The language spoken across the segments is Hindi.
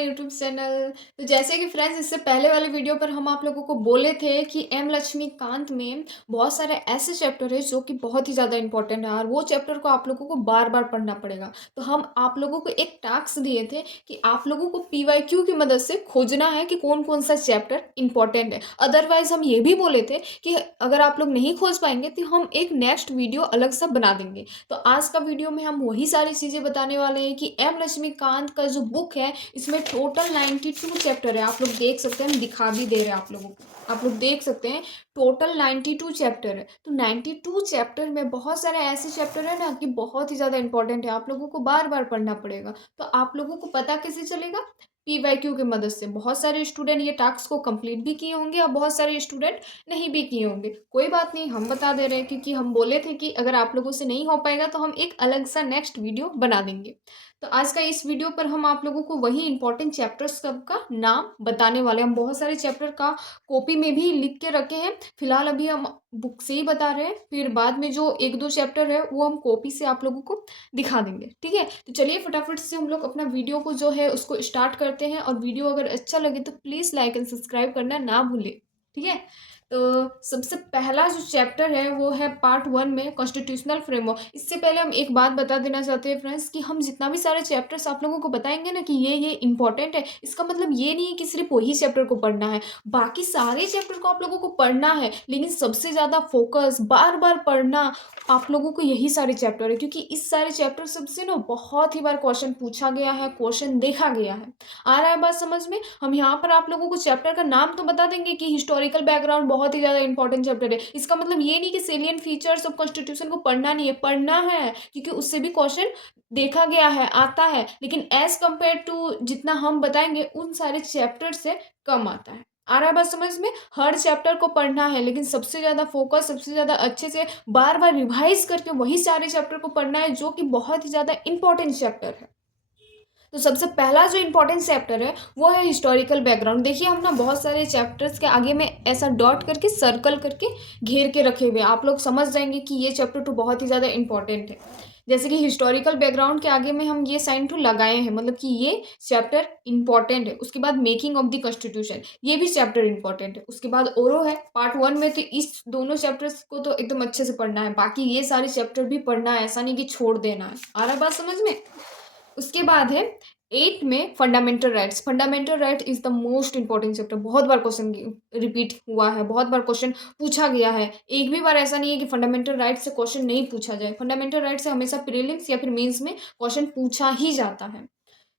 My YouTube channel. तो जैसे कि फ्रेंड्स, इससे पहले वाले वीडियो पर हम आप लोगों को बोले थे कि एम लक्ष्मीकांत में बहुत सारे ऐसे चैप्टर है जो कि बहुत ही ज़्यादा इंपॉर्टेंट है और वो चैप्टर को आप लोगों को बार बार पढ़ना पड़ेगा। तो हम आप लोगों को एक टास्क दिए थे कि आप लोगों को PYQ की मदद से खोजना है कि कौन कौन सा चैप्टर इंपॉर्टेंट है। अदरवाइज हम ये भी बोले थे कि अगर आप लोग नहीं खोज पाएंगे तो हम एक नेक्स्ट वीडियो अलग सा बना देंगे। तो आज का वीडियो में हम वही सारी चीज़ें बताने वाले हैं कि एम लक्ष्मीकांत का जो बुक है इसमें टोटल 92 चैप्टर है। आप लोग देख सकते हैं, हम दिखा भी दे रहे हैं आप लोगों को, आप लोग देख सकते हैं टोटल 92 चैप्टर है। तो 92 चैप्टर में बहुत सारे ऐसे चैप्टर है ना कि बहुत ही ज़्यादा इंपॉर्टेंट है, आप लोगों को बार बार पढ़ना पड़ेगा। तो आप लोगों को पता कैसे चलेगा? PYQ की मदद से। बहुत सारे स्टूडेंट ये टास्क को कंप्लीट भी किए होंगे और बहुत सारे स्टूडेंट नहीं भी किए होंगे। कोई बात नहीं, हम बता दे रहे हैं क्योंकि हम बोले थे कि अगर आप लोगों से नहीं हो पाएगा तो हम एक अलग सा नेक्स्ट वीडियो बना देंगे। तो आज का इस वीडियो पर हम आप लोगों को वही इंपॉर्टेंट चैप्टर्स का नाम बताने वाले हैं। हम बहुत सारे चैप्टर का कॉपी में भी लिख के रखे हैं, फिलहाल अभी हम बुक से ही बता रहे हैं, फिर बाद में जो एक दो चैप्टर है वो हम कॉपी से आप लोगों को दिखा देंगे। ठीक है, तो चलिए फटाफट से हम लोग अपना वीडियो को जो है उसको स्टार्ट करते हैं। और वीडियो अगर अच्छा लगे तो प्लीज़ लाइक एंड सब्सक्राइब करना ना भूलें। ठीक है, तो सबसे पहला जो चैप्टर है वो है पार्ट 1 में कॉन्स्टिट्यूशनल फ्रेमवर्क। इससे पहले हम एक बात बता देना चाहते हैं फ्रेंड्स कि हम जितना भी सारे चैप्टर्स आप लोगों को बताएंगे ना कि ये इंपॉर्टेंट है, इसका मतलब ये नहीं है कि सिर्फ वही चैप्टर को पढ़ना है, बाकी सारे चैप्टर को आप लोगों को पढ़ना है। लेकिन सबसे ज़्यादा फोकस बार बार पढ़ना आप लोगों को यही सारे चैप्टर है, क्योंकि इस सारे चैप्टर सबसे ना बहुत ही बार क्वेश्चन पूछा गया है, क्वेश्चन देखा गया है। आ रहा है बात समझ में? हम यहाँ पर आप लोगों को चैप्टर का नाम तो बता देंगे कि हिस्टोरिकल बैकग्राउंड बहुत ही ज़्यादा इंपॉर्टेंट चैप्टर है, इसका मतलब ये नहीं कि सेलियंट फीचर्स ऑफ कॉन्स्टिट्यूशन को पढ़ना नहीं है, पढ़ना है क्योंकि उससे भी क्वेश्चन देखा गया है, आता है, लेकिन एज कंपेयर टू जितना हम बताएंगे उन सारे चैप्टर से कम आता है। आ रहा है बात समझ में? हर चैप्टर को पढ़ना है, लेकिन सबसे ज़्यादा फोकस, सबसे ज़्यादा अच्छे से बार बार रिवाइज करके वही सारे चैप्टर को पढ़ना है जो कि बहुत ही ज़्यादा इंपॉर्टेंट चैप्टर है। तो सबसे पहला जो इंपॉर्टेंट चैप्टर है वो है हिस्टोरिकल बैकग्राउंड। देखिए हम ना बहुत सारे चैप्टर्स के आगे में ऐसा डॉट करके, सर्कल करके घेर के रखे हुए, आप लोग समझ जाएंगे कि ये चैप्टर तो बहुत ही ज़्यादा इंपॉर्टेंट है। जैसे कि हिस्टोरिकल बैकग्राउंड के आगे में हम ये साइन टू लगाए हैं, मतलब कि ये चैप्टर इंपॉर्टेंट है। उसके बाद मेकिंग ऑफ द कॉन्स्टिट्यूशन, ये भी चैप्टर इंपॉर्टेंट है। उसके बाद ओरो है पार्ट 1 में, तो इस दोनों चैप्टर्स को तो एकदम अच्छे से पढ़ना है, बाकी ये सारे चैप्टर भी पढ़ना है, ऐसा नहीं कि छोड़ देना है। आ रहा है बात समझ में? उसके बाद है 8 में fundamental rights. Fundamental right is the most important chapter. बहुत बार क्वेश्चन रिपीट हुआ है, बहुत बार क्वेश्चन पूछा गया है, एक भी बार ऐसा नहीं है कि फंडामेंटल राइट से क्वेश्चन नहीं पूछा जाए। फंडामेंटल राइट से हमेशा प्रीलिम्स या फिर मेंस में क्वेश्चन पूछा ही जाता है।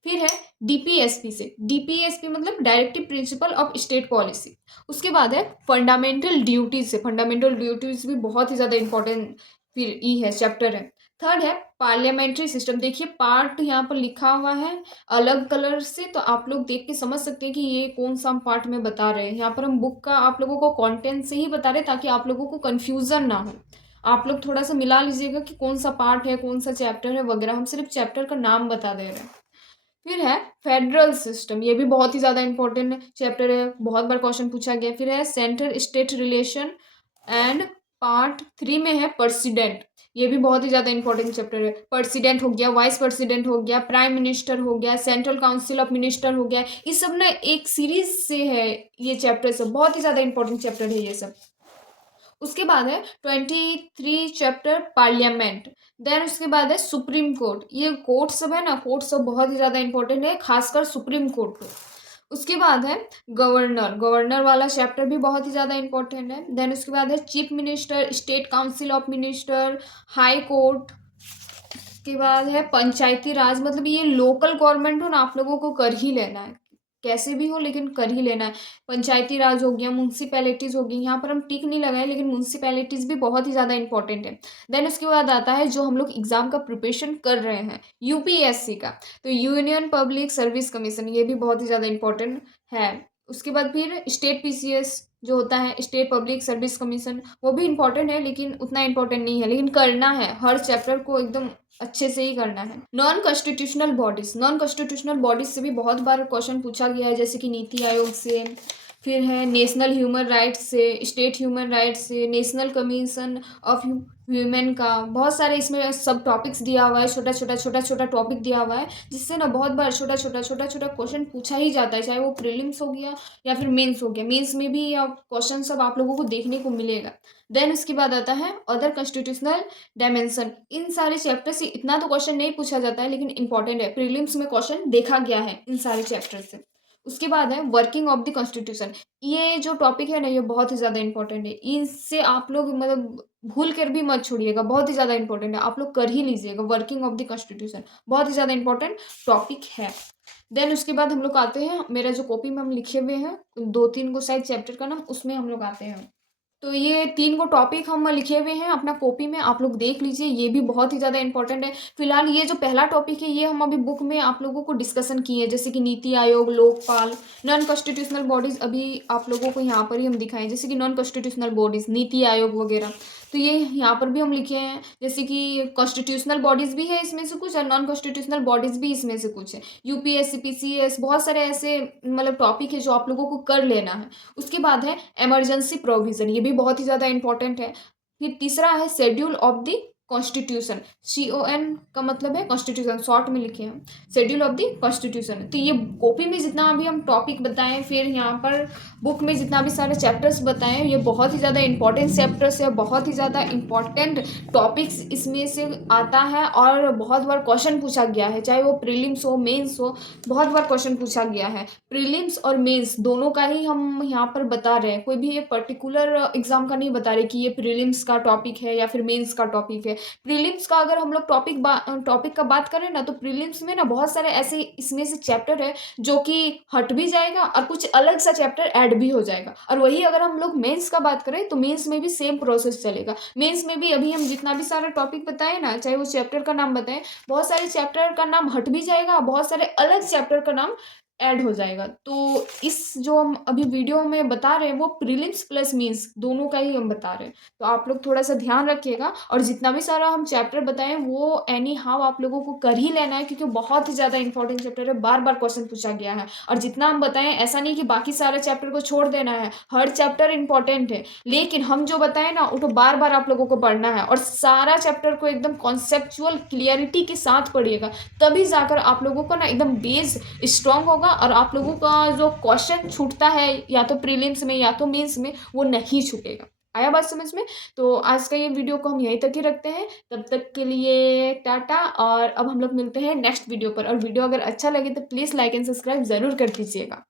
फिर है DPSP से, DPSP मतलब directive principle of state policy. उसके बाद है फंडामेंटल ड्यूटीज से, फंडामेंटल ड्यूटीज भी बहुत ही ज़्यादा इंपॉर्टेंट फिर ई है, चैप्टर है। थर्ड है पार्लियामेंट्री सिस्टम। देखिए पार्ट यहाँ पर लिखा हुआ है अलग कलर से, तो आप लोग देख के समझ सकते हैं कि ये कौन सा पार्ट में बता रहे हैं। यहाँ पर हम बुक का आप लोगों को कंटेंट से ही बता रहे हैं ताकि आप लोगों को कंफ्यूजन ना हो। आप लोग थोड़ा सा मिला लीजिएगा कि कौन सा पार्ट है, कौन सा चैप्टर है वगैरह, हम सिर्फ चैप्टर का नाम बता दे रहे हैं। फिर है फेडरल सिस्टम, ये भी बहुत ही ज़्यादा इंपॉर्टेंट चैप्टर है, बहुत बार क्वेश्चन पूछा गया। फिर है centre state relation and part 3 में है प्रेसिडेंट, ये भी बहुत ही ज़्यादा इंपॉर्टेंट चैप्टर है। प्रेसिडेंट हो गया, वाइस प्रेसिडेंट हो गया, प्राइम मिनिस्टर हो गया, सेंट्रल काउंसिल ऑफ मिनिस्टर हो गया, ये सब ना एक सीरीज से है, ये चैप्टर सब बहुत ही ज़्यादा इंपॉर्टेंट चैप्टर है ये सब। उसके बाद है 23 चैप्टर पार्लियामेंट। देन उसके बाद है सुप्रीम कोर्ट। ये कोर्ट सब है ना, कोर्ट सब बहुत ही ज़्यादा इंपॉर्टेंट है, खासकर सुप्रीम कोर्ट को। उसके बाद है गवर्नर, गवर्नर वाला चैप्टर भी बहुत ही ज़्यादा इंपॉर्टेंट है। देन उसके बाद है chief minister, state council of minister, high court. उसके बाद है पंचायती राज, मतलब ये लोकल गवर्नमेंट हो ना, आप लोगों को कर ही लेना है, कैसे भी हो लेकिन कर ही लेना है। पंचायती राज हो गया, म्यूनसिपैलिटीज़ हो गई, यहाँ पर हम टिक नहीं लगाए लेकिन म्यूनसिपैलिटीज़ भी बहुत ही ज़्यादा इंपॉर्टेंट है। देन उसके बाद आता है जो हम लोग एग्जाम का प्रिपरेशन कर रहे हैं UPSC का, तो यूनियन पब्लिक सर्विस कमीशन, ये भी बहुत ही ज़्यादा इंपॉर्टेंट है। उसके बाद फिर स्टेट PCS जो होता है, स्टेट पब्लिक सर्विस कमीशन, वो भी इंपॉर्टेंट है लेकिन उतना इंपॉर्टेंट नहीं है, लेकिन करना है, हर चैप्टर को एकदम अच्छे से ही करना है। Non constitutional bodies, non constitutional bodies से भी बहुत बार क्वेश्चन पूछा गया है, जैसे कि नीति आयोग से, फिर है नेशनल ह्यूमन राइट्स से, स्टेट ह्यूमन राइट्स से, नेशनल कमीशन ऑफ ह्यूमन का, बहुत सारे इसमें सब टॉपिक्स दिया हुआ है, छोटा छोटा टॉपिक दिया हुआ है, जिससे ना बहुत बार छोटा छोटा क्वेश्चन पूछा ही जाता है, चाहे वो प्रीलिम्स हो गया या फिर मेंस हो गया। मेंस में भी क्वेश्चन सब आप लोगों को देखने को मिलेगा। देन उसके बाद आता है अदर कॉन्स्टिट्यूशनल डायमेंशन। इन सारे चैप्टर से इतना तो क्वेश्चन नहीं पूछा जाता है, लेकिन इंपॉर्टेंट है, प्रीलिम्स में क्वेश्चन देखा गया है इन सारे चैप्टर से। उसके बाद है वर्किंग ऑफ द कॉन्स्टिट्यूशन। ये जो टॉपिक है ना, ये बहुत ही ज़्यादा इंपॉर्टेंट है, इससे आप लोग मतलब भूल कर भी मत छोड़िएगा, बहुत ही ज़्यादा इंपॉर्टेंट है, आप लोग कर ही लीजिएगा। वर्किंग ऑफ द कॉन्स्टिट्यूशन बहुत ही ज़्यादा इंपॉर्टेंट टॉपिक है। देन उसके बाद हम लोग आते हैं, मेरा जो कॉपी में हम लिखे हुए हैं 2-3 को शायद चैप्टर का नाम, उसमें हम लोग आते हैं। तो ये 3 को टॉपिक हम लिखे हुए हैं अपना कॉपी में, आप लोग देख लीजिए, ये भी बहुत ही ज़्यादा इंपॉर्टेंट है। फिलहाल ये जो पहला टॉपिक है, ये हम अभी बुक में आप लोगों को डिस्कशन किए हैं, जैसे कि NITI Aayog, Lokpal, non constitutional bodies, अभी आप लोगों को यहाँ पर ही हम दिखाएं, जैसे कि non constitutional bodies, NITI Aayog वगैरह। तो ये यहाँ पर भी हम लिखे हैं, जैसे कि कॉन्स्टिट्यूशनल बॉडीज भी है इसमें से कुछ, और नॉन कॉन्स्टिट्यूशनल बॉडीज भी इसमें से कुछ है। यूपीएससी, पीसीएस, बहुत सारे ऐसे मतलब टॉपिक है जो आप लोगों को कर लेना है। उसके बाद है इमरजेंसी प्रोविजन, ये भी बहुत ही ज़्यादा इंपॉर्टेंट है। फिर तीसरा है schedule of the constitution, CON का मतलब है कॉन्स्टिट्यूशन, शॉर्ट में लिखे हैं, शेड्यूल ऑफ द कॉन्स्टिट्यूशन। तो ये कॉपी में जितना भी हम टॉपिक बताएं, फिर यहाँ पर बुक में जितना भी सारे चैप्टर्स बताएं, ये बहुत ही ज़्यादा इंपॉर्टेंट चैप्टर्स है, बहुत ही ज़्यादा इंपॉर्टेंट टॉपिक्स इसमें से आता है, और बहुत बार क्वेश्चन पूछा गया है, चाहे वो प्रीलिम्स हो, मेंस हो, बहुत बार क्वेश्चन पूछा गया है। प्रीलिम्स और मेंस दोनों का ही हम यहाँ पर बता रहे हैं, कोई भी एक पर्टिकुलर एग्जाम का नहीं बता रहे कि ये प्रीलिम्स का टॉपिक है या फिर मेंस का टॉपिक है। प्रीलिम्स का अगर हम लोग टॉपिक का बात करें ना, तो प्रीलिम्स में ना बहुत सारे ऐसे इसमें से चैप्टर है जो कि हट भी जाएगा, और कुछ अलग सा चैप्टर ऐड भी हो जाएगा। और वही अगर हम लोग मेंस का बात करें, तो मेंस में भी सेम प्रोसेस चलेगा। मेंस में भी अभी हम जितना भी सारा टॉपिक बताए ना, चाहे वो चैप्टर का नाम बताएं, बहुत सारे चैप्टर का नाम हट भी जाएगा, बहुत सारे अलग चैप्टर का नाम ऐड हो जाएगा। तो इस जो हम अभी वीडियो में बता रहे हैं, वो प्रीलिम्स प्लस मीन्स दोनों का ही हम बता रहे हैं। तो आप लोग थोड़ा सा ध्यान रखिएगा, और जितना भी सारा हम चैप्टर बताएं वो एनी हाउ आप लोगों को कर ही लेना है, क्योंकि बहुत ही ज़्यादा इंपॉर्टेंट चैप्टर है, बार बार क्वेश्चन पूछा गया है। और जितना हम बताएं, ऐसा नहीं कि बाकी सारे चैप्टर को छोड़ देना है, हर चैप्टर इंपॉर्टेंट है, लेकिन हम जो बताएं ना, वो तो बार बार आप लोगों को पढ़ना है, और सारा चैप्टर को एकदम कॉन्सेप्चुअल क्लियरिटी के साथ पढ़िएगा, तभी जाकर आप लोगों को ना एकदम बेस स्ट्रांग होगा, और आप लोगों का जो क्वेश्चन छूटता है या तो प्रीलिम्स में या तो मेंस में, वो नहीं छूटेगा। आया बात समझ में? तो आज का ये वीडियो को हम यहीं तक ही रखते हैं, तब तक के लिए टाटा, और अब हम लोग मिलते हैं नेक्स्ट वीडियो पर। और वीडियो अगर अच्छा लगे तो प्लीज़ लाइक एंड सब्सक्राइब ज़रूर कर दीजिएगा।